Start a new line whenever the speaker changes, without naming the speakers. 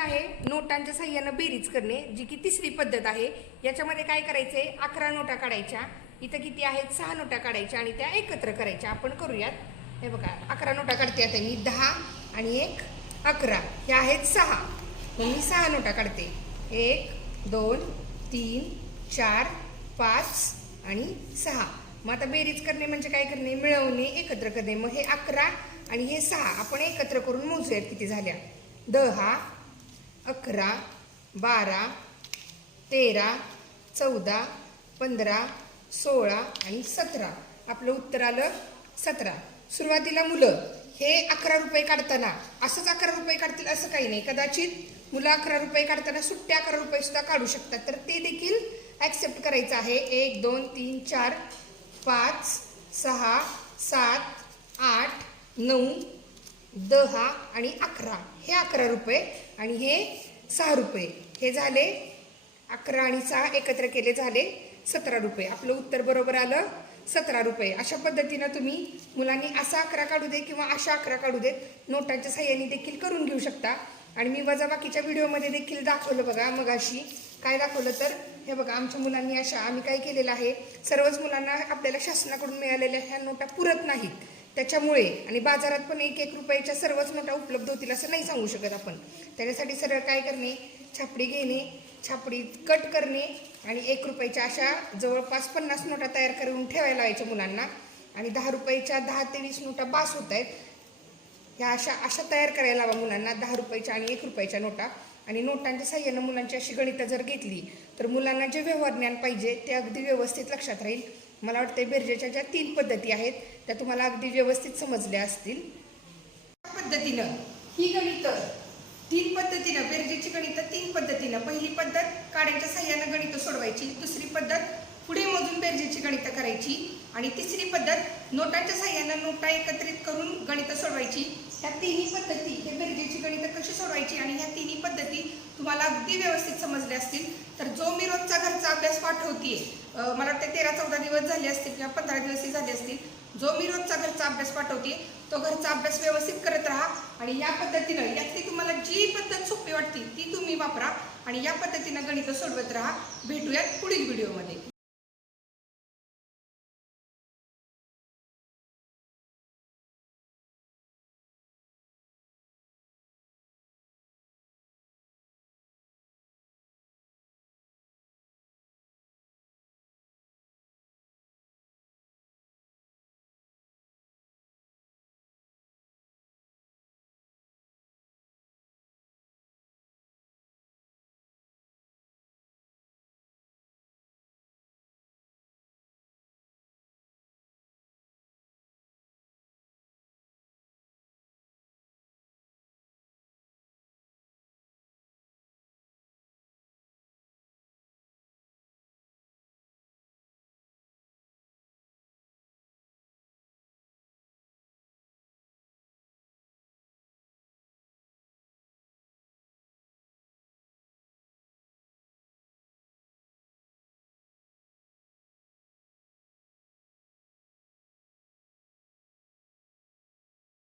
आहे नोटांच्या साह्यानं बेरीज करणे जी की तिसरी पद्धत आहे. याच्यामध्ये काय करायचंय? अकरा नोटा काढायच्या इथं किती आहेत? सहा नोटा काढायच्या आणि त्या एकत्र करायच्या. आपण करूयात. हे बघा अकरा नोटा काढते आता मी दहा आणि एक अकरा. ह्या आहेत सहा. मग मी सहा नोटा काढते. एक दोन तीन चार पाच आणि सहा. मग आता बेरीज करणे म्हणजे काय करणे? मिळवणे एकत्र करणे. मग हे अकरा आणि हे सहा. आपण एकत्र करून मोजूयात किती झाल्या. दहा अकरा बारा तेरा चौदा पंधरा सोळा आणि सतरा. आपलं उत्तर आलं सतरा. सुरुवातीला मुलं. हे अकरा रुपये काढताना. असंच अकरा रुपये काढतील असं काही नाही. कदाचित मुलं अकरा रुपये काढताना सुट्टे अकरा रुपये सुद्धा काढू शकतात. तर ते देखील ॲक्सेप्ट करायचं आहे. एक दोन तीन चार पाच सहा सात आठ नऊ दहा आणि अकरा. हे अकरा रुपये आणि हे सहा रुपये. हे झाले अकरा आणि सहा एकत्र केले झाले सतरा रुपये. आपलं उत्तर बरोबर आलं सतरा रुपये. अशा पद्धतीनं तुम्ही मुलांनी असा अकरा काढू दे किंवा अशा अकरा काढू देत नोटांच्या साह्याने देखील करून घेऊ शकता. आणि मी वजाबाकीच्या व्हिडिओमध्ये देखील दाखवलं बघा मगाशी. काय दाखवलं तर? हे बघा आमच्या मुलांनी अशा आम्ही काय केलेलं आहे? सर्वच मुलांना आपल्याला शासनाकडून मिळालेल्या ह्या नोटा पुरत नाहीत. त्याच्यामुळे आणि बाजारात पण एक एक रुपयाच्या सर्वच नोटा उपलब्ध होतील असं नाही सांगू शकत आपण. त्याच्यासाठी सरळ काय करणे? छापडी घेणे छापडी कट करणे आणि एक रुपयाच्या अशा जवळपास पन्नास नोटा तयार करून ठेवायला लावायच्या मुलांना. आणि दहा रुपयाच्या दहा ते वीस नोटा बास होत आहेत. ह्या अशा अशा तयार करायला हवा मुलांना. दहा रुपयाच्या आणि एक रुपयाच्या नोटा. आणि नोटांच्या साह्यानं मुलांची अशी गणितं जर घेतली तर मुलांना जे व्यवहार ज्ञान पाहिजे ते अगदी व्यवस्थित लक्षात राहील. मला वाटतं बेरजेच्या ज्या तीन पद्धती आहेत त्या तुम्हाला अगदी व्यवस्थित समजल्या असतील. पद्धतीनं ही गणितं तीन पद्धतीनं बेरजेची गणितं तीन पद्धतीनं. पहिली पद्धत काड्यांच्या साह्यानं गणितं सोडवायची. दुसरी पद्धत पुढे मोजून बेरजेची गणितं करायची. आणि तिसरी पद्धत नोटांच्या साह्यानं नोटा एकत्रित करून गणितं सोडवायची. ह्या तिन्ही पद्धती हे बेरजेची गणितं कशी सोडवायची आणि ह्या तिन्ही पद्धती तुम्हाला अगदी व्यवस्थित समजल्या असतील. तर जो मी रोजचा घरचा अभ्यास पाठवते मला वाटतं तेरा चौदा दिवस झाले असतील किंवा पंधरा दिवसही झाले असतील. जो मी रोजचा घरचा अभ्यास पाठवते तो घरचा अभ्यास व्यवस्थित करत राहा आणि या पद्धतीनं यातली तुम्हाला जी पद्धत सोपी वाटते ती तुम्ही वापरा आणि या पद्धतीनं गणितं सोडवत राहा. भेटूयात पुढील व्हिडिओमध्ये.